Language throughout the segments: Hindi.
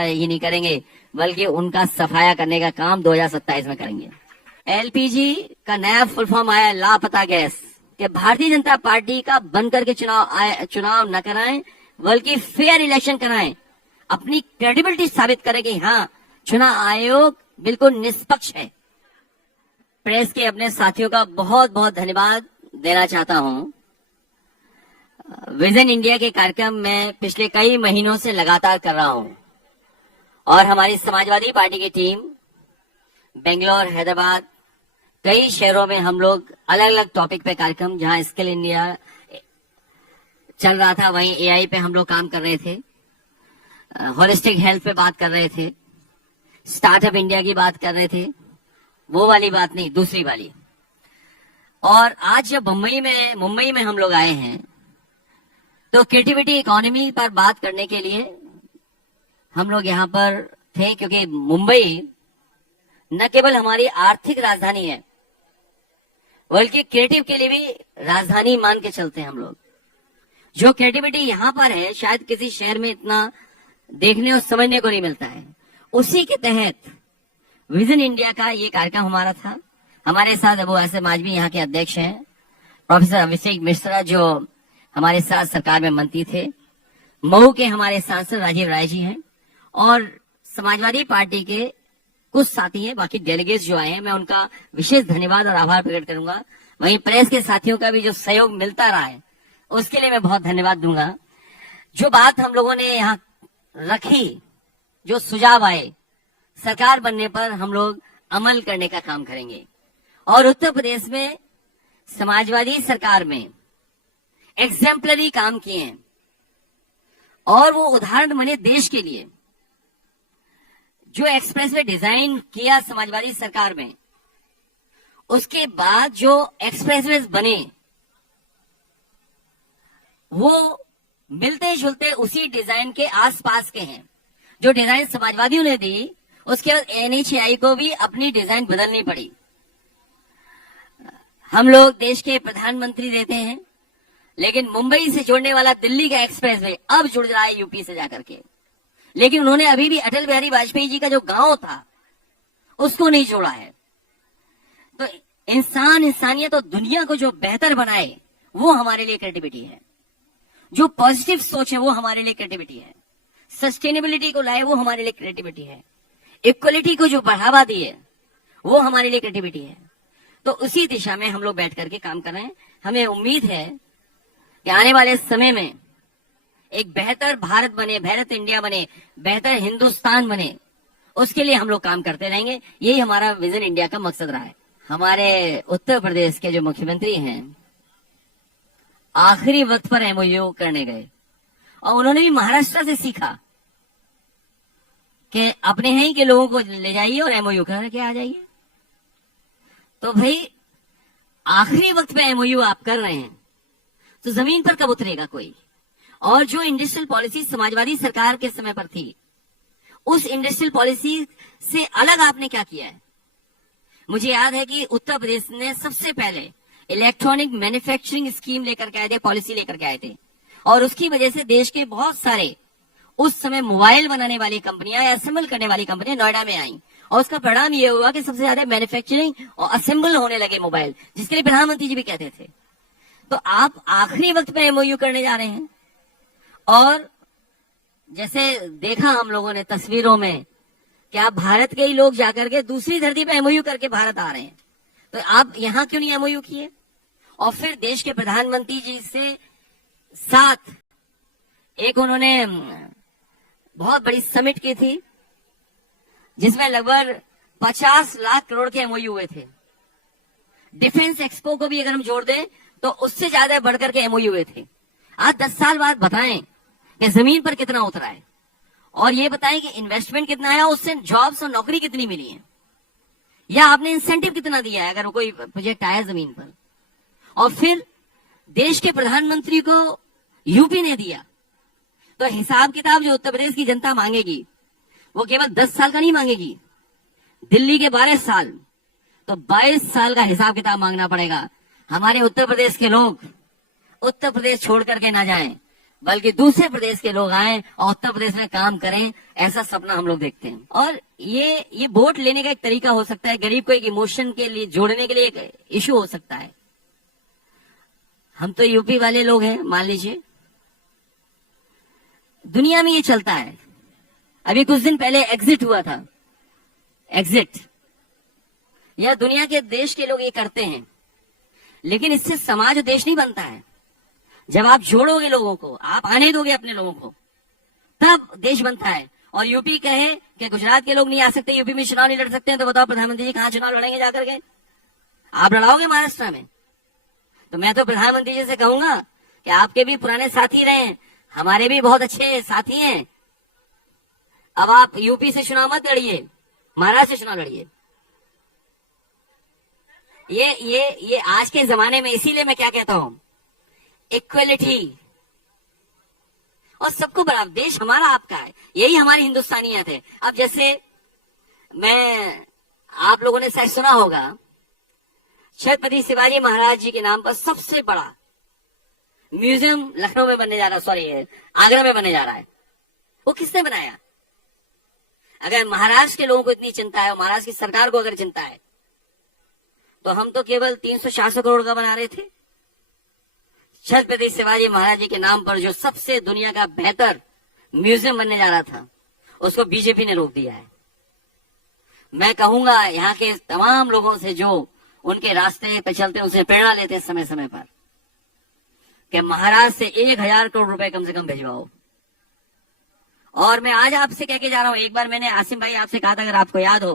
ही नहीं करेंगे, बल्कि उनका सफाया करने का काम 2027 में करेंगे। एलपीजी का नया फुल फॉर्म आया, लापता गैस, कि भारतीय जनता पार्टी का बनकर के चुनाव न कराएं, बल्कि फेयर इलेक्शन कराएं, अपनी क्रेडिबिलिटी साबित करें कि हाँ, चुनाव आयोग बिल्कुल निष्पक्ष है। प्रेस के अपने साथियों का बहुत बहुत धन्यवाद देना चाहता हूं। विजन इंडिया के कार्यक्रम में पिछले कई महीनों से लगातार कर रहा हूं, और हमारी समाजवादी पार्टी की टीम बेंगलोर, हैदराबाद, कई शहरों में हम लोग अलग अलग टॉपिक पे कार्यक्रम, जहां स्किल इंडिया चल रहा था वहीं एआई पे हम लोग काम कर रहे थे, होलिस्टिक हेल्थ पे बात कर रहे थे, स्टार्टअप इंडिया की बात कर रहे थे, वो वाली बात नहीं, दूसरी वाली। और आज जब मुंबई में हम लोग आए हैं, तो क्रिएटिविटी इकोनॉमी पर बात करने के लिए हम लोग यहाँ पर थे, क्योंकि मुंबई न केवल हमारी आर्थिक राजधानी है, बल्कि क्रिएटिव के लिए भी राजधानी मान के चलते हैं हम लोग। जो क्रिएटिविटी यहाँ पर है, शायद किसी शहर में इतना देखने और समझने को नहीं मिलता है। उसी के तहत विजन इंडिया का ये कार्यक्रम हमारा था। हमारे साथ अबू आसिम आजमी यहाँ के अध्यक्ष हैं, प्रोफेसर अभिषेक मिश्रा जो हमारे साथ सरकार में मंत्री थे, मऊ के हमारे सांसद राजीव राय जी हैं, और समाजवादी पार्टी के कुछ साथी हैं, बाकी डेलीगेट्स जो आए हैं, मैं उनका विशेष धन्यवाद और आभार प्रकट करूंगा। वहीं प्रेस के साथियों का भी जो सहयोग मिलता रहा है, उसके लिए मैं बहुत धन्यवाद दूंगा। जो बात हम लोगों ने यहाँ रखी, जो सुझाव आए, सरकार बनने पर हम लोग अमल करने का काम करेंगे। और उत्तर प्रदेश में समाजवादी सरकार में एग्जेम्पलरी काम किए हैं, और वो उदाहरण बने देश के लिए। जो एक्सप्रेसवे डिजाइन किया समाजवादी सरकार में, उसके बाद जो एक्सप्रेसवे बने, वो मिलते जुलते उसी डिजाइन के आसपास के हैं। जो डिजाइन समाजवादियों ने दी, उसके बाद एनएचएआई को भी अपनी डिजाइन बदलनी पड़ी। हम लोग देश के प्रधानमंत्री रहते हैं, लेकिन मुंबई से जोड़ने वाला दिल्ली का एक्सप्रेसवे अब जुड़ रहा है यूपी से जाकर के, लेकिन उन्होंने अभी भी अटल बिहारी वाजपेयी जी का जो गांव था, उसको नहीं जोड़ा है। तो इंसानियत और दुनिया को जो बेहतर बनाए, वो हमारे लिए क्रिएटिविटी है। जो पॉजिटिव सोच है, वो हमारे लिए क्रिएटिविटी है। सस्टेनेबिलिटी को लाए, वो हमारे लिए क्रिएटिविटी है। इक्वलिटी को जो बढ़ावा दिए, वो हमारे लिए क्रिएटिविटी है। तो उसी दिशा में हम लोग बैठ करके काम कर रहे हैं। हमें उम्मीद है कि आने वाले समय में एक बेहतर भारत बने, बेहतर इंडिया बने, बेहतर हिंदुस्तान बने, उसके लिए हम लोग काम करते रहेंगे। यही हमारा विजन इंडिया का मकसद रहा है। हमारे उत्तर प्रदेश के जो मुख्यमंत्री हैं, आखिरी वक्त पर एमओयू करने गए, और उन्होंने भी महाराष्ट्र से सीखा कि अपने हैं के लोगों को ले जाइए और एमओयू करके आ जाइए। तो भाई, आखिरी वक्त पे एमओयू आप कर रहे हैं, तो जमीन पर कब उतरेगा कोई? और जो इंडस्ट्रियल पॉलिसी समाजवादी सरकार के समय पर थी, उस इंडस्ट्रियल पॉलिसी से अलग आपने क्या किया है? मुझे याद है कि उत्तर प्रदेश ने सबसे पहले इलेक्ट्रॉनिक मैन्युफैक्चरिंग स्कीम लेकर के आए थे, पॉलिसी लेकर के आए थे, और उसकी वजह से देश के बहुत सारे उस समय मोबाइल बनाने वाली कंपनियां या असेंबल करने वाली कंपनियां नोएडा में आई, और उसका परिणाम ये हुआ कि सबसे ज्यादा मैन्युफैक्चरिंग और असेंबल होने लगे मोबाइल, जिसके लिए प्रधानमंत्री जी भी कहते थे। तो आप आखिरी वक्त पे एमओयू करने जा रहे हैं, और जैसे देखा हम लोगों ने तस्वीरों में कि आप भारत के ही लोग जाकर के दूसरी धरती पे एमओयू करके भारत आ रहे हैं, तो आप यहां क्यों नहीं एमओयू किए? और फिर देश के प्रधानमंत्री जी से साथ एक उन्होंने बहुत बड़ी समिट की थी, जिसमें लगभग 50 लाख करोड़ के एमओयू हुए थे। डिफेंस एक्सपो को भी अगर हम जोड़ दें, तो उससे ज्यादा बढ़कर के एमओयू हुए थे। आज 10 साल बाद बताएं कि जमीन पर कितना उतरा है, और ये बताएं कि इन्वेस्टमेंट कितना है, उससे जॉब्स और नौकरी कितनी मिली है, या आपने इंसेंटिव कितना दिया है अगर कोई प्रोजेक्ट आया जमीन पर। और फिर देश के प्रधानमंत्री को यूपी ने दिया, तो हिसाब किताब जो उत्तर प्रदेश की जनता मांगेगी, वो केवल 10 साल का नहीं मांगेगी, दिल्ली के 12 साल, तो 22 साल का हिसाब किताब मांगना पड़ेगा। हमारे उत्तर प्रदेश के लोग उत्तर प्रदेश छोड़ करके ना जाएं, बल्कि दूसरे प्रदेश के लोग आए और उत्तर प्रदेश में काम करें, ऐसा सपना हम लोग देखते हैं। और ये वोट लेने का एक तरीका हो सकता है, गरीब को एक इमोशन के लिए जोड़ने के लिए एक इशू हो सकता है। हम तो यूपी वाले लोग हैं, मान लीजिए, दुनिया में ये चलता है। अभी कुछ दिन पहले एग्जिट हुआ था, एग्जिट, यह दुनिया के देश के लोग ये करते हैं, लेकिन इससे समाज और देश नहीं बनता है। जब आप जोड़ोगे लोगों को, आप आने दोगे अपने लोगों को, तब देश बनता है। और यूपी कहे कि गुजरात के लोग नहीं आ सकते, यूपी में चुनाव नहीं लड़ सकते हैं, तो बताओ प्रधानमंत्री जी कहां चुनाव लड़ेंगे जाकर के? आप लड़ाओगे महाराष्ट्र में? तो मैं तो प्रधानमंत्री जी से कहूंगा कि आपके भी पुराने साथी रहे, हमारे भी बहुत अच्छे साथी हैं। अब आप यूपी से चुनाव मत लड़िए, महाराष्ट्र से चुनाव लड़िए। ये आज के जमाने में, इसीलिए मैं क्या कहता हूं, इक्वलिटी और सबको बराबर। देश हमारा आपका है, यही हमारी हिंदुस्तानियत है। अब जैसे आप लोगों ने शायद सुना होगा, छत्रपति शिवाजी महाराज जी के नाम पर सबसे बड़ा म्यूजियम लखनऊ में बनने जा रहा, सॉरी आगरा में बनने जा रहा है। वो किसने बनाया? अगर महाराष्ट्र के लोगों को इतनी चिंता है और महाराष्ट्र की सरकार को अगर चिंता है, तो हम तो केवल 300-400 करोड़ का बना रहे थे। छत्रपति शिवाजी महाराज जी के नाम पर जो सबसे दुनिया का बेहतर म्यूजियम बनने जा रहा था, उसको बीजेपी ने रोक दिया है। मैं कहूंगा यहाँ के तमाम लोगों से जो उनके रास्ते पे चलते, उनसे प्रेरणा लेते हैं समय समय पर, कि महाराष्ट्र से 1000 करोड़ रुपए कम से कम भिजवाओ। और मैं आज आपसे कह के जा रहा हूं, एक बार मैंने आसिम भाई आपसे कहा था, अगर आपको याद हो,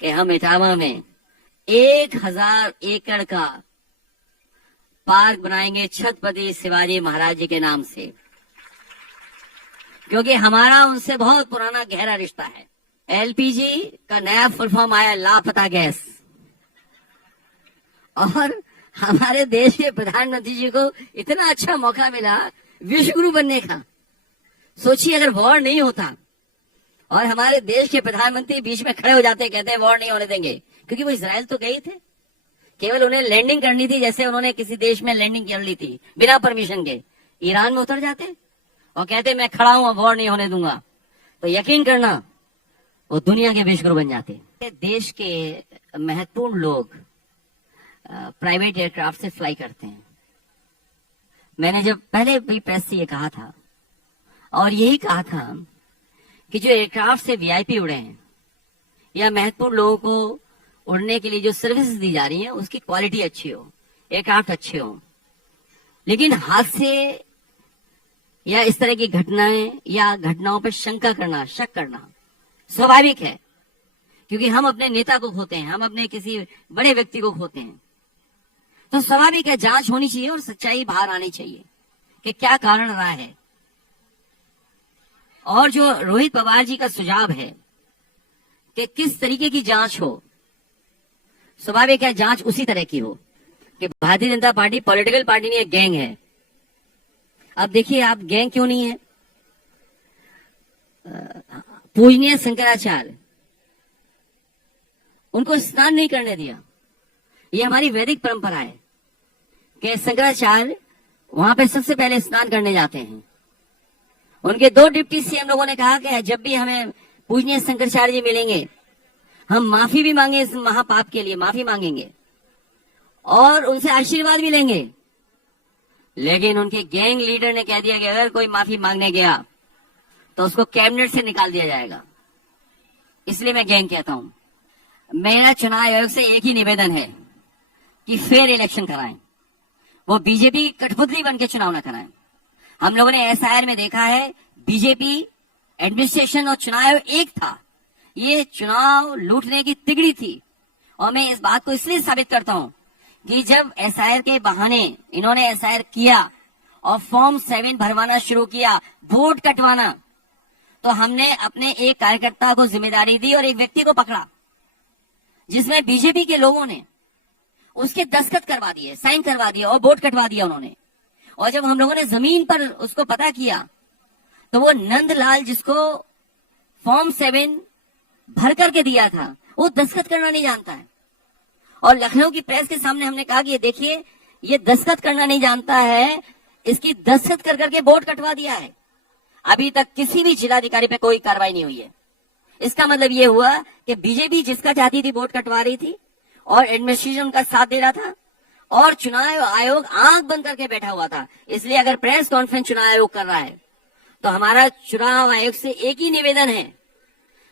कि हम इटावा में 1000 एकड़ का पार्क बनाएंगे छत्रपति शिवाजी महाराज जी के नाम से, क्योंकि हमारा उनसे बहुत पुराना गहरा रिश्ता है। एलपीजी का नया फुल फॉर्म आया, लापता गैस, और हमारे देश के प्रधानमंत्री जी को इतना अच्छा मौका मिला विश्वगुरु बनने का। सोचिए अगर वॉर नहीं होता और हमारे देश के प्रधानमंत्री बीच में खड़े हो जाते, कहते वॉर नहीं होने देंगे, क्योंकि वो इजराइल तो गए थे, केवल उन्हें लैंडिंग करनी थी, जैसे उन्होंने किसी देश में लैंडिंग कर ली थी बिना परमिशन के। ईरान में उतर जाते और कहते मैं खड़ा हूं, वॉर नहीं होने दूंगा, तो यकीन करना वो दुनिया के विश्वगुरु बन जाते। देश के महत्वपूर्ण लोग प्राइवेट एयरक्राफ्ट से फ्लाई करते हैं। मैंने जब पहले भी प्रेस से ये कहा था, और यही कहा था कि जो एयरक्राफ्ट से वीआईपी उड़े हैं या महत्वपूर्ण लोगों को उड़ने के लिए जो सर्विस दी जा रही है, उसकी क्वालिटी अच्छी हो, एयरक्राफ्ट अच्छे हो। लेकिन हादसे या इस तरह की घटनाएं या घटनाओं पर शंका करना, शक करना स्वाभाविक है, क्योंकि हम अपने नेता को खोते हैं, हम अपने किसी बड़े व्यक्ति को खोते हैं, तो स्वाभाविक है जांच होनी चाहिए और सच्चाई बाहर आनी चाहिए कि क्या कारण रहा है। और जो रोहित पवार जी का सुझाव है कि किस तरीके की जांच हो, स्वाभाविक है जांच उसी तरह की हो कि Bharatiya Janata party political party नहीं है, गैंग है। अब देखिए, आप गैंग क्यों नहीं है? पूजनीय शंकराचार्य, उनको स्नान नहीं करने दिया। ये हमारी वैदिक परंपरा है कि शंकराचार्य वहां पे सबसे पहले स्नान करने जाते हैं। उनके 2 डिप्टी सीएम लोगों ने कहा कि जब भी हमें पूजनीय शंकराचार्य जी मिलेंगे, हम माफी भी मांगे, इस महापाप के लिए माफी मांगेंगे और उनसे आशीर्वाद भी लेंगे। लेकिन उनके गैंग लीडर ने कह दिया कि अगर कोई माफी मांगने गया तो उसको कैबिनेट से निकाल दिया जाएगा। इसलिए मैं गैंग कहता हूं। मेरा चुनाव आयोग से एक ही निवेदन है कि फेयर इलेक्शन कराएं, वो बीजेपी कठपुतली बन के चुनाव न कराएं। हम लोगों ने एसआईआर में देखा है, बीजेपी एडमिनिस्ट्रेशन और चुनाव आयोग एक था। ये चुनाव लूटने की तिगड़ी थी। और मैं इस बात को इसलिए साबित करता हूं कि जब एसआईआर के बहाने इन्होंने एसआईआर किया और फॉर्म 7 भरवाना शुरू किया, वोट कटवाना, तो हमने अपने एक कार्यकर्ता को जिम्मेदारी दी और एक व्यक्ति को पकड़ा, जिसमें बीजेपी के लोगों ने उसके दस्तखत करवा दिए, साइन करवा दिया और वोट कटवा दिया उन्होंने। और जब हम लोगों ने जमीन पर उसको पता किया, तो वो नंदलाल जिसको फॉर्म 7 भर करके दिया था, वो दस्तखत करना नहीं जानता है। और लखनऊ की प्रेस के सामने हमने कहा कि ये देखिए, ये दस्तखत करना नहीं जानता है, इसकी दस्तखत कर करके वोट कटवा दिया है। अभी तक किसी भी जिलाधिकारी पे कोई कार्रवाई नहीं हुई है। इसका मतलब ये हुआ कि बीजेपी जिसका चाहती थी वोट कटवा रही थी और एडमिनिस्ट्रेशन उनका साथ दे रहा था और चुनाव आयोग आंख बंद करके बैठा हुआ था। इसलिए अगर प्रेस कॉन्फ्रेंस चुनाव आयोग कर रहा है तो हमारा चुनाव आयोग से एक ही निवेदन है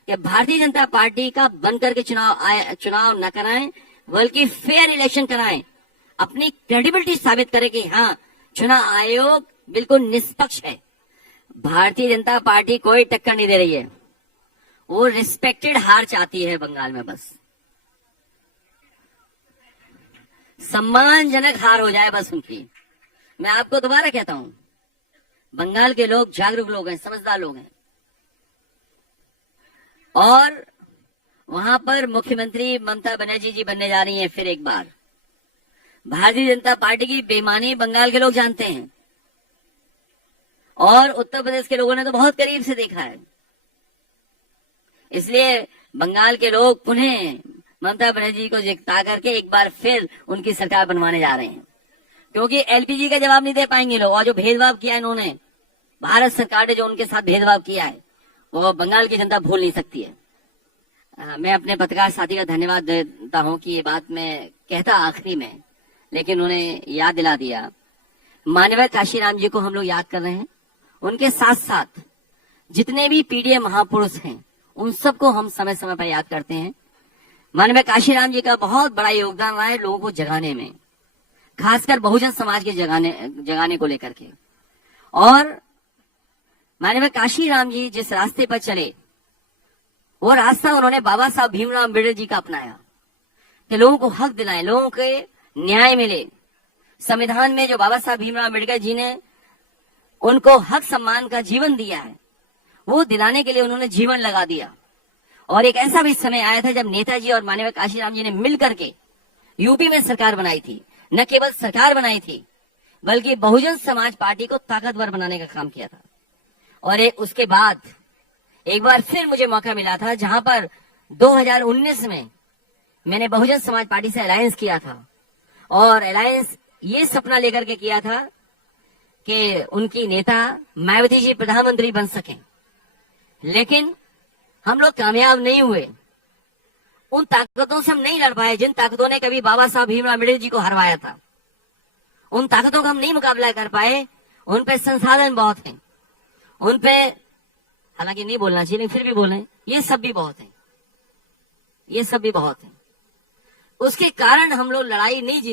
कि भारतीय जनता पार्टी का बंद करके चुनाव न कराएं, बल्कि फेयर इलेक्शन कराएं, अपनी क्रेडिबिलिटी साबित करें कि हाँ, चुनाव आयोग बिल्कुल निष्पक्ष है। भारतीय जनता पार्टी कोई टक्कर नहीं दे रही है, वो रिस्पेक्टेड हार चाहती है बंगाल में, बस सम्मानजनक हार हो जाए बस उनकी। मैं आपको दोबारा कहता हूं, बंगाल के लोग जागरूक लोग हैं, समझदार लोग हैं, और वहां पर मुख्यमंत्री ममता बनर्जी जी बनने जा रही हैं फिर एक बार। भारतीय जनता पार्टी की बेईमानी बंगाल के लोग जानते हैं और उत्तर प्रदेश के लोगों ने तो बहुत करीब से देखा है। इसलिए बंगाल के लोग पुनः ममता बनर्जी को जिता करके एक बार फिर उनकी सरकार बनवाने जा रहे हैं, क्योंकि एलपीजी का जवाब नहीं दे पाएंगे लोग। और जो भेदभाव किया इन्होंने, भारत सरकार ने जो उनके साथ भेदभाव किया है, वो बंगाल की जनता भूल नहीं सकती है। मैं अपने पत्रकार साथी का धन्यवाद देता हूं कि ये बात मैं कहता आखिरी में, लेकिन उन्हें याद दिला दिया। माननीय काशीराम जी को हम लोग याद कर रहे हैं, उनके साथ साथ जितने भी पीडीए महापुरुष हैं उन सबको हम समय समय पर याद करते हैं। माननीय काशीराम जी का बहुत बड़ा योगदान रहा है लोगों को जगाने में, खासकर बहुजन समाज के जगाने को लेकर के। और माननीय काशीराम जी जिस रास्ते पर चले, वो रास्ता उन्होंने बाबा साहब भीमराव अम्बेडकर जी का अपनाया कि लोगों को हक दिलाएं, लोगों के न्याय मिले। संविधान में जो बाबा साहब भीमराव अम्बेडकर जी ने उनको हक सम्मान का जीवन दिया है, वो दिलाने के लिए उन्होंने जीवन लगा दिया। और एक ऐसा भी समय आया था जब नेताजी और माननीय काशीराम जी ने मिल करके यूपी में सरकार बनाई थी। न केवल सरकार बनाई थी, बल्कि बहुजन समाज पार्टी को ताकतवर बनाने का काम किया था। और उसके बाद एक बार फिर मुझे मौका मिला था, जहां पर 2019 में मैंने बहुजन समाज पार्टी से अलायंस किया था। और अलायंस ये सपना लेकर के किया था कि उनकी नेता मायावती जी प्रधानमंत्री बन सकें, लेकिन हम लोग कामयाब नहीं हुए। उन ताकतों से हम नहीं लड़ पाए जिन ताकतों ने कभी बाबा साहब भीमराव अम्बेडकर जी को हरवाया था। उन ताकतों का हम नहीं मुकाबला कर पाए। उन पे संसाधन बहुत हैं, उन पे हालांकि नहीं बोलना चाहिए, लेकिन फिर भी बोलें, ये सब भी बहुत है, ये सब भी बहुत है। उसके कारण हम लोग लड़ाई नहीं जीत